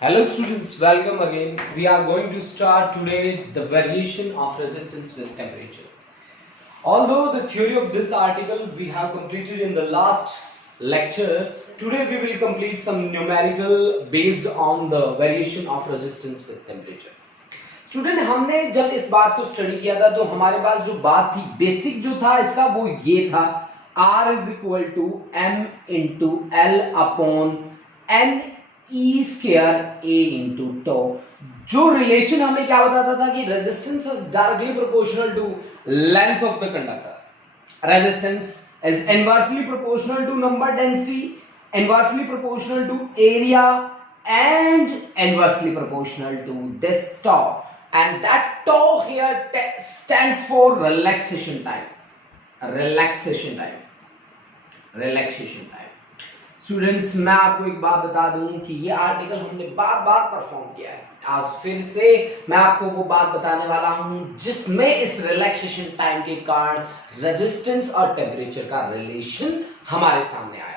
Hello students, welcome again. We are going to start today the variation of resistance with temperature. Although the theory of this article we have completed in the last lecture, today we will complete some numerical based on the variation of resistance with temperature. Student हमने जब इस बात को study किया था तो हमारे पास जो बात थी बेसिक जो था इसका वो ये था R is equal to M into L upon N E square A into tau. जो रिलेशन हमें क्या बताता था कि resistance is directly proportional to length of the conductor, resistance is inversely proportional to number density, inversely proportional to area and inversely proportional to this tau, and that tau here stands for relaxation time. Students मैं आपको एक बात बता दूं कि ये article हमने बार बार perform किया है। आज फिर से मैं आपको वो बात बताने वाला हूं जिसमें इस रिलैक्सेशन टाइम के कारण रेजिस्टेंस और टेम्परेचर का रिलेशन हमारे सामने आया।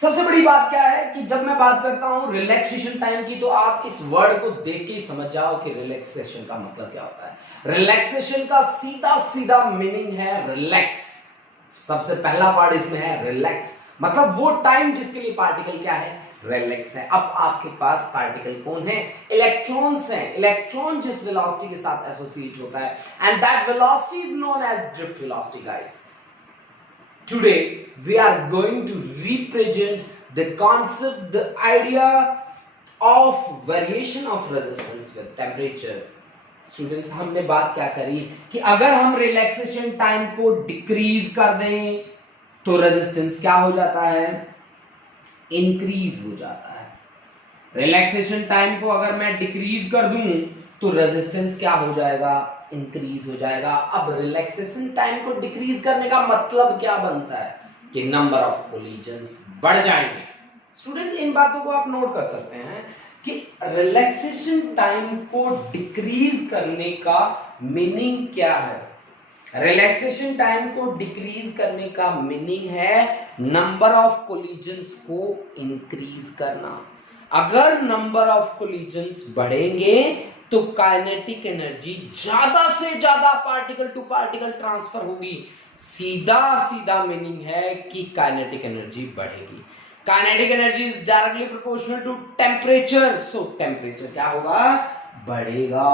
सबसे बड़ी बात क्या है कि जब मैं बात करता हूं रिलैक्सेशन टाइम की तो आप इस वर्ड को देख के ही समझ जाओ कि रिलैक्सेशन का मतलब क्या होता है। रिलैक्सेशन का सीधा सीधा मीनिंग है रिलैक्स। सबसे पहला वर्ड इसमें है रिलैक्स, मतलब वो टाइम जिसके लिए पार्टिकल क्या है, रिलैक्स है। अब आपके पास पार्टिकल कौन है, इलेक्ट्रॉन्स हैं। इलेक्ट्रॉन जिस वेलोसिटी के साथ एसोसिएट होता है and that velocity is known as drift velocity guys. Today we are going to represent the concept, the idea of variation of resistance with temperature. Students, हमने बात क्या करी कि अगर हम रिलैक्सेशन टाइम को डिक्रीज कर दें तो रेजिस्टेंस क्या हो जाता है, इंक्रीज हो जाता है। रिलैक्सेशन टाइम को अगर मैं डिक्रीज कर दूं तो रेजिस्टेंस क्या हो जाएगा, इंक्रीज हो जाएगा। अब रिलैक्सेशन टाइम को डिक्रीज करने का मतलब क्या बनता है कि नंबर ऑफ कोलिजन्स बढ़ जाएंगे। स्टूडेंट्स, इन बातों को आप नोट कर सकते हैं कि रिलैक्सेशन टाइम को डिक्रीज करने का मीनिंग क्या है। रिलैक्सेशन टाइम को डिक्रीज करने का मीनिंग है नंबर ऑफ कोलिजन्स को इंक्रीज करना। अगर नंबर ऑफ कोलिजन्स बढ़ेंगे तो काइनेटिक एनर्जी ज्यादा से ज्यादा पार्टिकल टू पार्टिकल ट्रांसफर होगी। सीधा सीधा मीनिंग है कि काइनेटिक एनर्जी बढ़ेगी। Kinetic energy is directly proportional to temperature, so temperature क्या होगा, बढ़ेगा।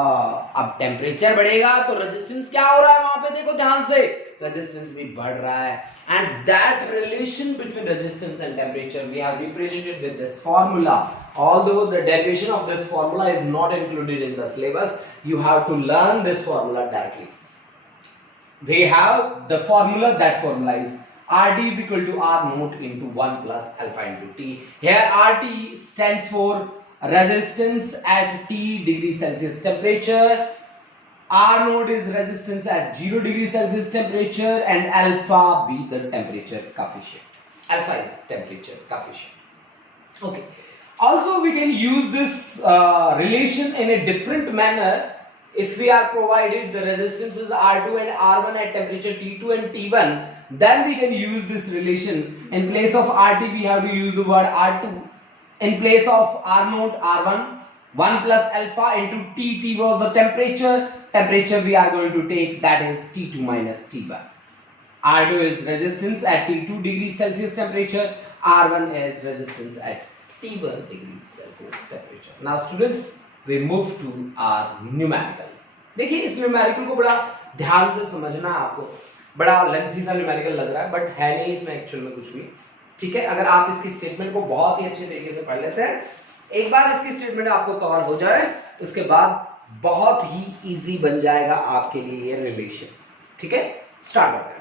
अब टेम्परेचर बढ़ेगा तो रेजिस्टेंस क्या हो रहा है, वहां पे देखो ध्यान से, रेजिस्टेंस भी बढ़ रहा है। And that relation between resistance and temperature we have represented with this formula. Although the derivation of this formula is not included in the syllabus, you have to learn this formula directly. We have the formula, that formula is RT is equal to R naught into 1 plus alpha into T. Here RT stands for resistance at T degree Celsius temperature, R naught is resistance at 0 degree Celsius temperature, and alpha be the temperature coefficient. Alpha is temperature coefficient. Okay. Also we can use this relation in a different manner. If we are provided the resistances R2 and R1 at temperature T2 and T1, then we can use this relation. In place of RT we have to use the word R2. In place of R0 R1, 1 plus alpha into T was the temperature we are going to take, that is T2 minus T1. R2 is resistance at T2 degrees Celsius temperature, R1 is resistance at T1 degrees Celsius temperature. Now students, we move to our numerical. देखिए इस numerical को बड़ा ध्यान से समझना है आपको। बड़ा लेंथी सा न्यूमेरिकल लग रहा है बट है नहीं इसमें एक्चुअल में कुछ भी, ठीक है। अगर आप इसकी स्टेटमेंट को बहुत ही अच्छे तरीके से पढ़ लेते हैं, एक बार इसकी स्टेटमेंट आपको कवर हो जाए उसके बाद बहुत ही इजी बन जाएगा आपके लिए ये रिलेशन, ठीक है। स्टार्ट करते हैं।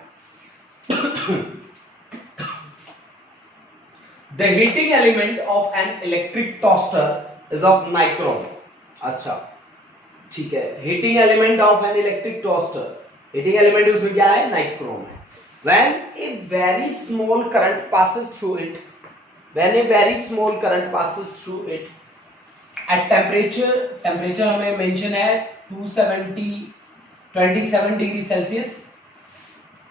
The heating element of an electric toaster is of nichrome. अच्छा, ठीक है। heating element of an electric toaster, heating element उसमें क्या है, nichrome है। When a very small current passes through it, at temperature हमें mention है 27 degree Celsius,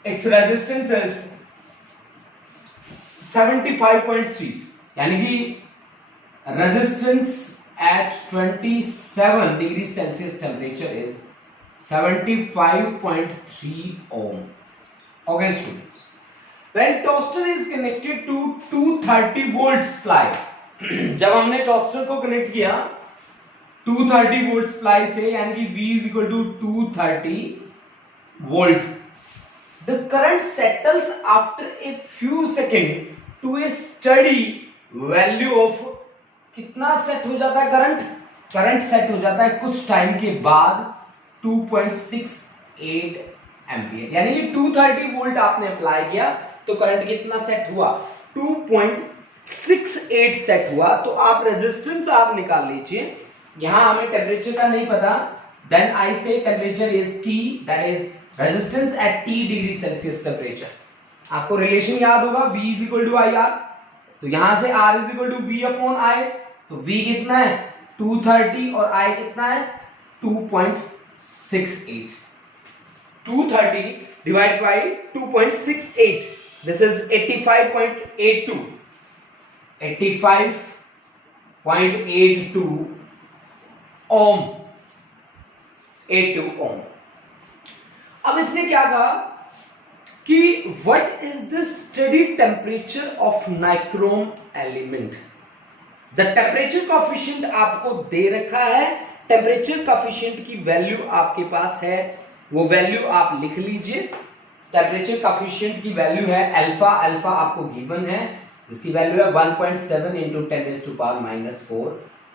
its resistance is 75.3, यानी कि resistance at 27 degrees Celsius temperature is 75.3 ohm. Okay students, when toaster is connected to 230 volt supply जब हमने toaster को connect किया 230 volt supply से, यानी कि V is equal to 230 volt, the current settles after a few seconds to a steady value of, कितना set हो जाता है करंट सेट हो जाता है कुछ टाइम के बाद 2.68 एम्पियर, यानी कि 230 वोल्ट आपने अप्लाई किया तो करंट कितना सेट हुआ 2.68 सेट हुआ। तो आप रेजिस्टेंस आप निकाल लीजिए, यहां हमें टेम्परेचर का नहीं पता, then I say temperature is T, that is resistance at T degree Celsius temperature. आपको रिलेशन याद होगा V is equal to I R, तो यहां से R is equal to V upon I, तो V कितना है 230 और I कितना है 2.68, 230 डिवाइड बाय 2.68, दिस इज 85.82 ओम, 82 ओम। अब इसने क्या कहा कि what is the study temperature of nichrome element. The temperature coefficient आपको दे रखा है, टेम्परेचर कोफिशिएंट की वैल्यू आपके पास है, वो वैल्यू आप लिख लीजिए। टेम्परेचर कोफिशिएंट की वैल्यू है अल्फा, अल्फा आपको गिवन है जिसकी वैल्यू है 1.7 into 10⁻⁻⁴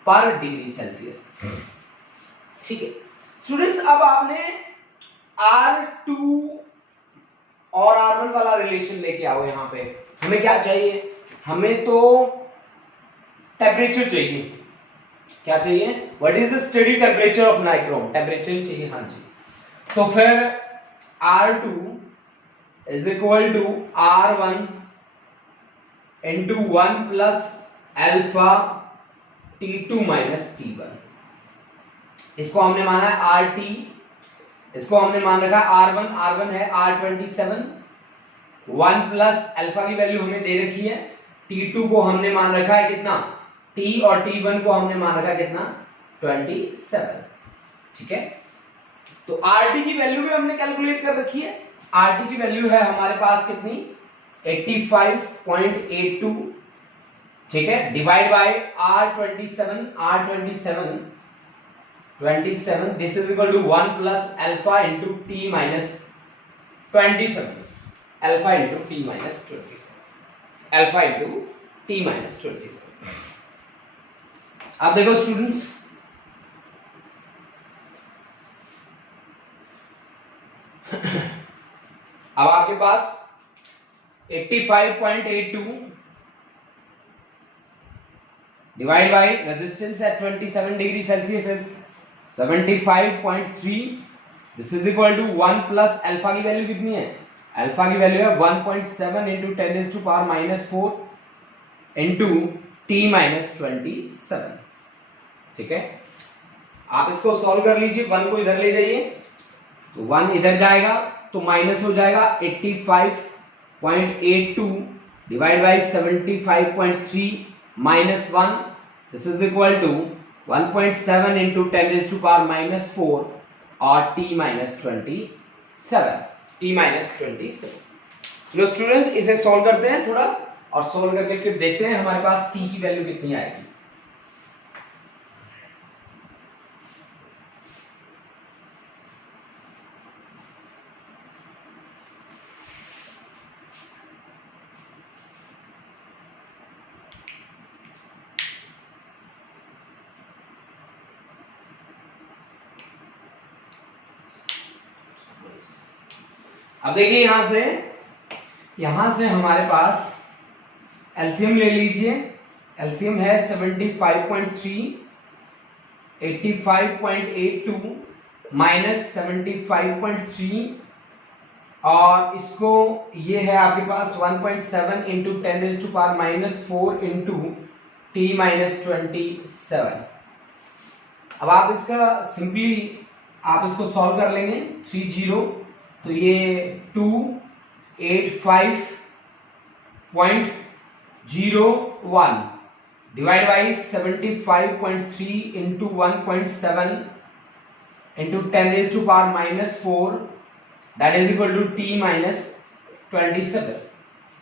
पर डिग्री सेल्सियस। ठीक है स्टूडेंट्स, अब आपने R2 और R1 वाला रिलेशन लेके आओ। यहां पे हमें क्या चाहिए, हमें तो टेम्परेचर चाहिए। क्या चाहिए, what is the study temperature of nichrome, temperature चाहिए। हाँ जी, तो फिर R2 is equal to R1 into 1 plus alpha T2 minus T1। इसको हमने माना है RT, इसको हमने मान रखा है R1, R1 है R27, 1 प्लस अल्फा की वैल्यू हमें दे रखी है, T2 को हमने मान रखा है कितना T, और T1 को हमने मान रखा है कितना 27। ठीक है, तो RT की वैल्यू भी हमने कैलकुलेट कर रखी है। RT की वैल्यू है हमारे पास कितनी 85.82, ठीक है, divide by R27, R27 this is equal to 1 plus alpha into T minus 27, alpha into T minus 27, alpha into T minus 27। अब देखो स्टूडेंट्स, अब आपके पास 85.82 divided by resistance at 27 degree Celsius is 75.3, this is equal to 1 plus alpha की value कितनी है, alpha की value है 1.7 into 10⁻⁻⁴ into T minus 27। ठीक है, आप इसको सॉल्व कर लीजिए, 1 को इधर ले जाइए तो 1 इधर जाएगा तो माइनस हो जाएगा 85.82 divide by 75.3 minus 1, this is equal to 1.7 into 10⁻⁻⁴ और T minus 27। लो स्टूडेंट्स, इसे सॉल्व करते हैं थोड़ा, और सॉल्व करके फिर देखते हैं हमारे पास T की वैल्यू कितनी आएगी। अब देखिए यहां से हमारे पास एलसीएम ले लीजिए, एलसीएम है 75.3, 85.82 माइनस 75.3, और इसको ये है आपके पास 1.7 इंटू 10⁻⁻⁴ इंटू T माइनस 27। अब आप इसका सिंपली आप इसको सॉल्व कर लेंगे 30, तो ये 285.01 divide by 75.3 into 1.7 into 10 raise to power -4 that is equal to t minus 27।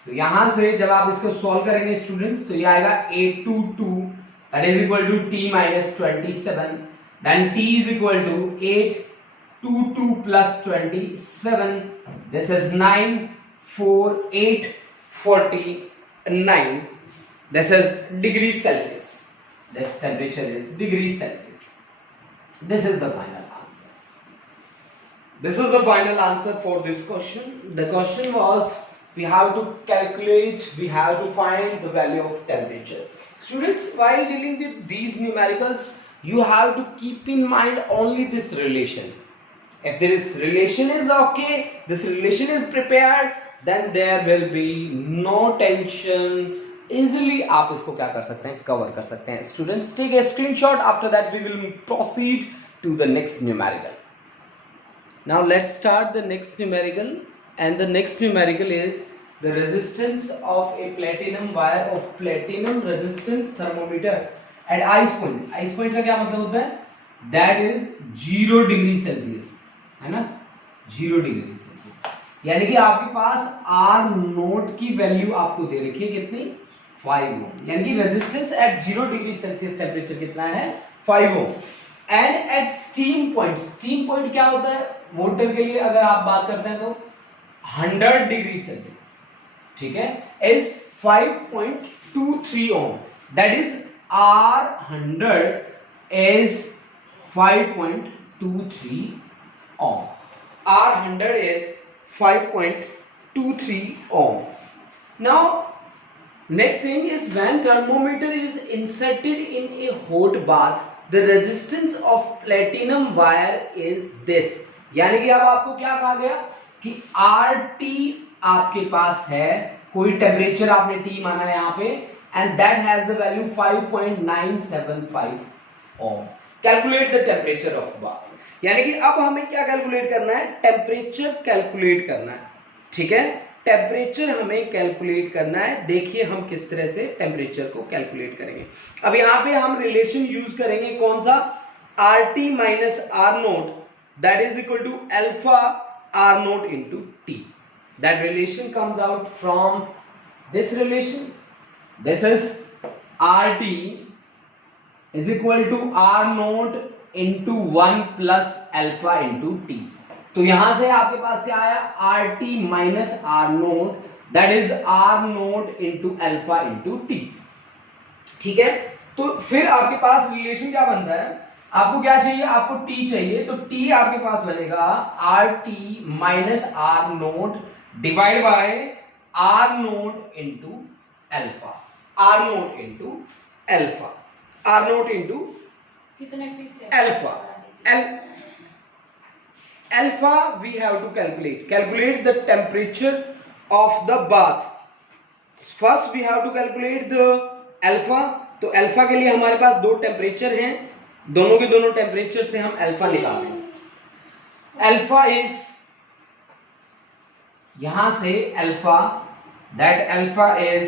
तो यहां से जब आप इसको सॉल्व करेंगे स्टूडेंट्स तो ये आएगा 822 that is equal to t minus 27, then t is equal to 822 plus 27, this is 94849, this is degrees Celsius, this temperature is degrees Celsius. This is the final answer. This is the final answer for this question. The question was we have to calculate, we have to find the value of temperature. Students, while dealing with these numericals, you have to keep in mind only this relation. If this relation is okay, this relation is prepared, then there will be no tension. Easily आप इसको क्या कर सकते हैं, cover कर सकते हैं. Students, take a screenshot. After that we will proceed to the next numerical. Now let's start the next numerical, and the next numerical is the resistance of a platinum wire of platinum resistance thermometer at ice point. Ice point का क्या मतलब होता है? That is 0 degree Celsius, है ना, 0 degree Celsius. यानी कि आपके पास R नोट की वैल्यू आपको दे रखी है कितनी, 5 ओम. यानी कि resistance at 0 degree Celsius temperature कितना है, 5 ohm. And at steam point, steam point क्या होता है वाटर के लिए अगर आप बात करते हैं तो 100 डिग्री सेल्सियस, ठीक है, is 5.23 ohm. That is R100 is 5.23 ohm. R100 is 5.23 ohm. Now next thing is when thermometer is inserted in a hot bath, the resistance of platinum wire is this. यानी कि अब आपको क्या कहा गया कि RT आपके पास है, कोई टेम्परेचर आपने T माना है यहाँ पे, and that has the value 5.975 ohm. Calculate the temperature of bath. यानी कि अब हमें क्या कैलकुलेट करना है, टेम्परेचर कैलकुलेट करना है, ठीक है, टेम्परेचर हमें कैलकुलेट करना है. देखिए हम किस तरह से टेम्परेचर को कैलकुलेट करेंगे. अब यहाँ पे हम रिलेशन यूज करेंगे कौन सा, RT minus R naught that is equal to alpha R naught into T. That relation comes out from this relation. This is RT is equal to R naught into 1 plus alpha into T. तो यहां से आपके पास क्या आया, RT minus R naught that is R naught into alpha into T. ठीक है, तो फिर आपके पास रिलेशन क्या बनता है, आपको क्या चाहिए, आपको T चाहिए, तो T आपके पास बनेगा RT minus R note divide by R naught into alpha, R naught into alpha, R naught into कितने पीस है alpha. Alpha we have to calculate the temperature of the bath. First we have to calculate the alpha. तो alpha के लिए हमारे पास दो temperature हैं, दोनों के दोनों टेम्परेचर से हम अल्फा निकालेंगे. अल्फा इज, यहां से alpha, that alpha is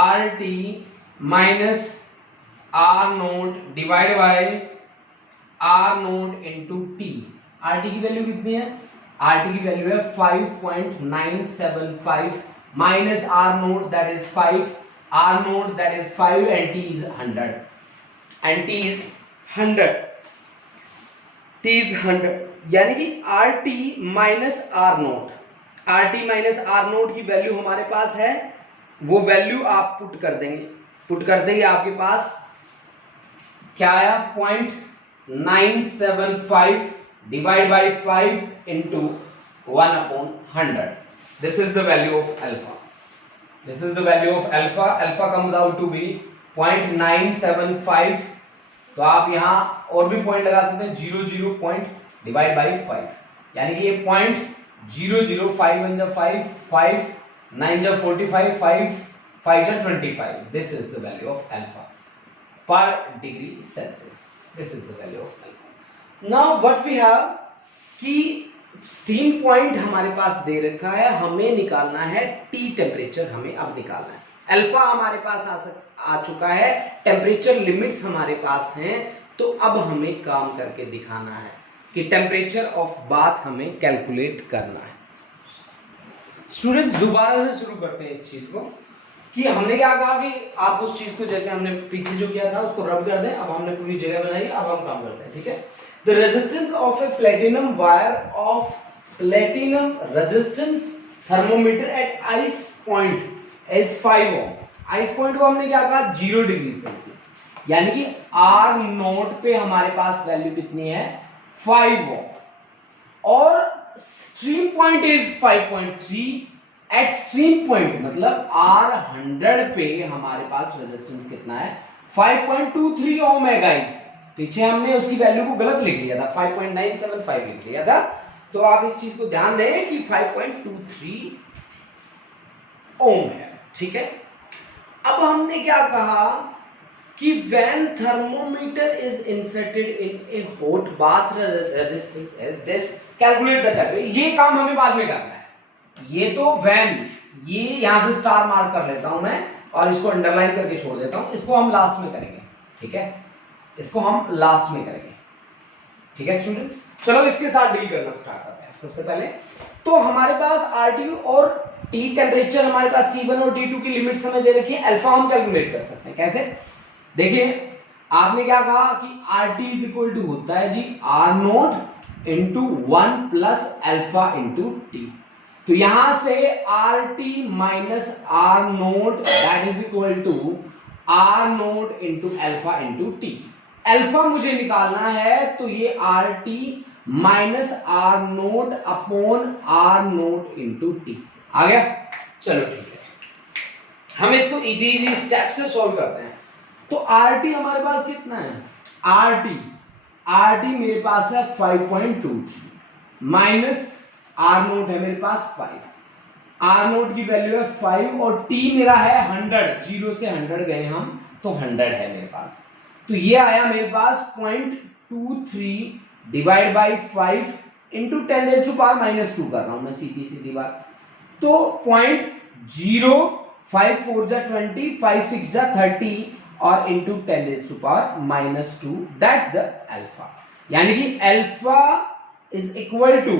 RT minus R note divide by R naught into T. RT की वैल्यू कितनी है, RT की वैल्यू है 5.975 minus R naught that is 5, R naught that is 5 and T is 100 and T is 100, T is 100. यानी कि RT minus R note, RT minus R naught की value हमारे पास है, वो वैल्यू आप पुट कर देंगे, पुट करते ही आपके पास क्या आया, 0.975 divide by 5 into 1/100. This is the value of alpha, this is the value of alpha. Alpha comes out to be 0.975. तो आप यहां और भी पॉइंट लगा सकते हैं, 00 पॉइंट डिवाइड बाय 5, यानी कि ये 0.005 1 जा 5, 5 9 जा 45, 5 जा 25. This is the value of alpha per degree Celsius. This is the value of alpha. Now what we have कि स्टीम पॉइंट हमारे पास दे रखा है, हमें निकालना है T टेम्परेचर, हमें अब निकालना है. अल्फा हमारे पास आ चुका है, टेम्परेचर लिमिट्स हमारे पास हैं, तो अब हमें काम करके दिखाना है कि टेम्परेचर ऑफ बाथ हमें कैलकुलेट करना है। स्टूडेंट्स दोबारा से शुरू करते हैं इस चीज को कि हमने क्या कहा कि आप उस चीज को जैसे हमने पीछे जो किया था उसको रब कर दें। अब हमने पूरी जगह बनाई, अब हम काम करते हैं, ठीक है। The resistance of a platinum wire of platinum resistance thermometer at ice point is 5 ohm. Ice point को हमने क्या कहा 0 डिग्री सेल्सियस, यानी कि आर नोट पे हमारे पास वैल्यू कितनी है 5 ओम, और stream point is 5.3 at stream point, मतलब आर 100 पे हमारे पास रेजिस्टेंस कितना है 5.23 ओम है गाइस। पीछे हमने उसकी वैल्यू को गलत लिख लिया था, 5.975 लिख लिया था, तो आप इस चीज को ध्यान दें कि 5.23 ओम है, ठीक है। अब हमने क्या कहा कि when thermometer is inserted in a hot bath resistance as this, calculate the temperature। ये काम हमें बाद में करना है, ये तो when, ये यहां से स्टार मार्क कर लेता हूं मैं और इसको अंडरलाइन करके छोड़ देता हूं, इसको हम लास्ट में करेंगे, ठीक है, इसको हम लास्ट में करेंगे, ठीक है स्टूडेंट्स। चलो इसके साथ डील करना स्टार्ट करते हैं। सबसे पहले तो हमारे पास RT और T टेम्परेचर, हमारे पास T1 और T2 की लिमिट्स हमें दे रखी है, अल्फा हम कैलकुलेट कर सकते हैं। कैसे? देखिए आपने क्या कहा कि RT इज इक्वल टू होता है जी R naught into 1 plus alpha into T. तो यहां से RT minus R naught that is equal to R naught into alpha into T. Alpha मुझे निकालना है, तो ये RT minus R naught upon R naught into T आ गया। चलो ठीक है, हम इसको इजी स्टेप से सॉल्व करते हैं। तो RT हमारे पास कितना है, RT मेरे पास है 5.23 माइनस R नोट है मेरे पास 5, R नोट की वैल्यू है 5 और T मेरा है 100, 0 से 100 गए हम तो 100 है मेरे पास। तो ये आया मेरे पास 0.23 divide by 5 into 10 raise to power minus 2 कर रहा हूं मैं, सीधी बात। तो 0.0, 5 4 जा 20, 5 6 जा 30 और into 10 raise to power minus 2, that's the alpha. यानी कि अल्फा इज इक्वल टू,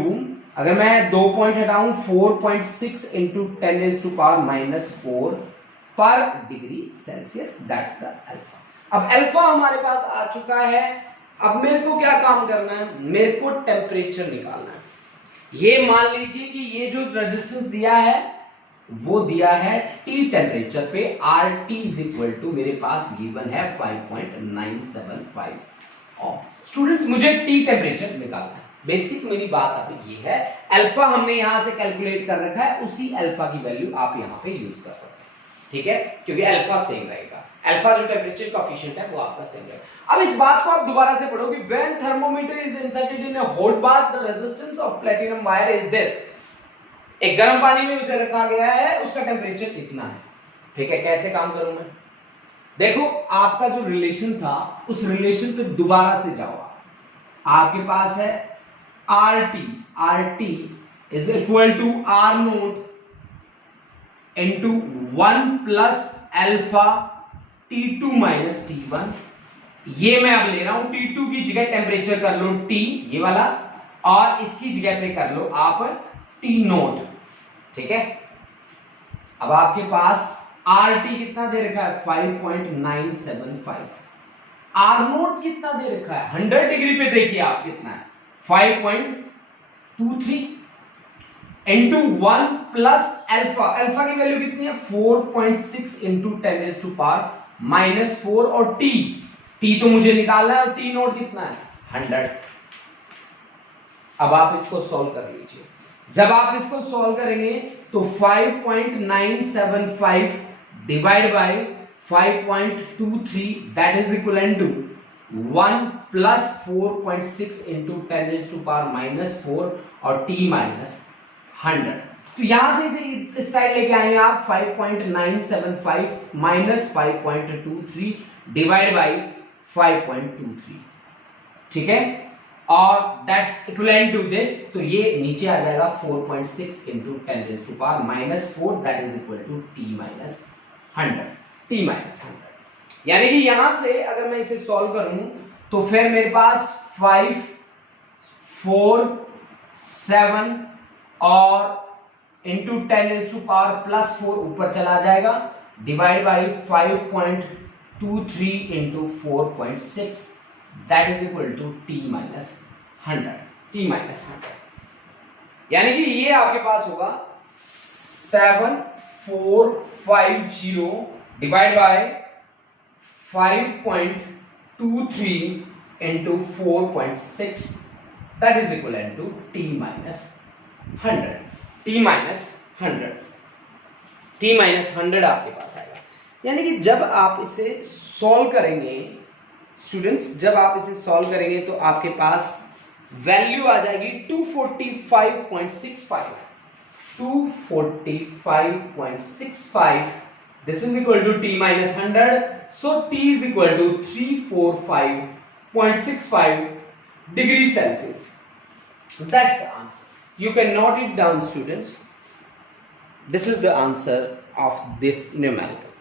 अगर मैं 2 पॉइंट हटाऊं 4.6 into 10 raise to power minus 4 पर degree Celsius, that's the alpha. अब अल्फा हमारे पास आ चुका है, अब मेरे को क्या काम करना है, मेरे को टेम्परेचर निकालना है। ये मान लीजिए कि ये जो रेजिस्टेंस दिया है वो दिया है T टेम्परेचर पे, RT इज इक्वल टू मेरे पास गिवन है 5.975 ओम। स्टूडेंट्स मुझे T टेम्परेचर निकालना है, बेसिक मेरी बात अभी ये है। अल्फा हमने यहां से कैलकुलेट कर रखा है, उसी अल्फा की वैल्यू आप यहां पे यूज कर सकते हैं, ठीक है, क्योंकि अल्फा सेम रहेगा, अल्फा जो टेम्परेचर कोएफिशिएंट है वो आपका सेम रहेगा। अब इस बात को आप दोबारा से पढ़ो कि when thermometer is inserted in a hot bath the resistance of platinum wire is this. एक गर्म पानी में उसे रखा गया है, उसका टेम्परेचर इतना है, ठीक है। कैसे काम करूं मैं, देखो आपका जो रिलेशन था उस रिलेशन पे दोबारा से जाओ। आपके पास है RT is equal to R naught into 1 plus alpha T2 minus T1। ये मैं अब ले रहा हूं, T2 की जगह टेम्परेचर कर लो T ये वाला, और इसकी जगह पे कर लो आप T नोट, ठीक है। अब आपके पास RT कितना दे रखा है 5.975, R नोट कितना दे रखा है 100 डिग्री पे, देखिए आप कितना है 5.23 इंटू 1 प्लस अल्फा, अल्फा की वैल्यू कितनी है 4.6 into 10 raise to power minus 4, और T तो मुझे निकालना है, और T नोट कितना है 100। अब आप इसको सॉल्व कर लीजिए। जब आप इसको सॉल्व करेंगे तो 5.975 divide by 5.23 that is equal to 1 plus 4.6 into 10 raise to power minus 4 और T माइनस 100। तो यहां से इसे इस साइड लेके आएंगे आप 5.975 माइनस 5.23 डिवाइड बाय 5.23, ठीक है, और दैट्स इक्विवेलेंट टू दिस। तो ये नीचे आ जाएगा 4.6 into 10 raise to power minus 4 that is equal to T minus 100, t minus 100। यानी कि यहां से अगर मैं इसे सॉल्व करूं तो फिर मेरे पास 5, 4, 7 और इंटू 10⁻⁴ ऊपर चला जाएगा, divide by 5.23 into 4.6, that is equal to t minus 100। यानी कि ये आपके पास होगा 7450 divide by 5.23 into 4.6, that is equal to t minus 100। t minus 100 आपके पास आएगा। यानी कि जब आप इसे सॉल्व करेंगे स्टूडेंट्स, जब आप इसे सॉल्व करेंगे तो आपके पास वैल्यू आ जाएगी 245.65। 245.65, this is equal to t minus 100, so t is equal to 345.65 degree Celsius. That's the answer. You can note it down, students. This is the answer of this numerical.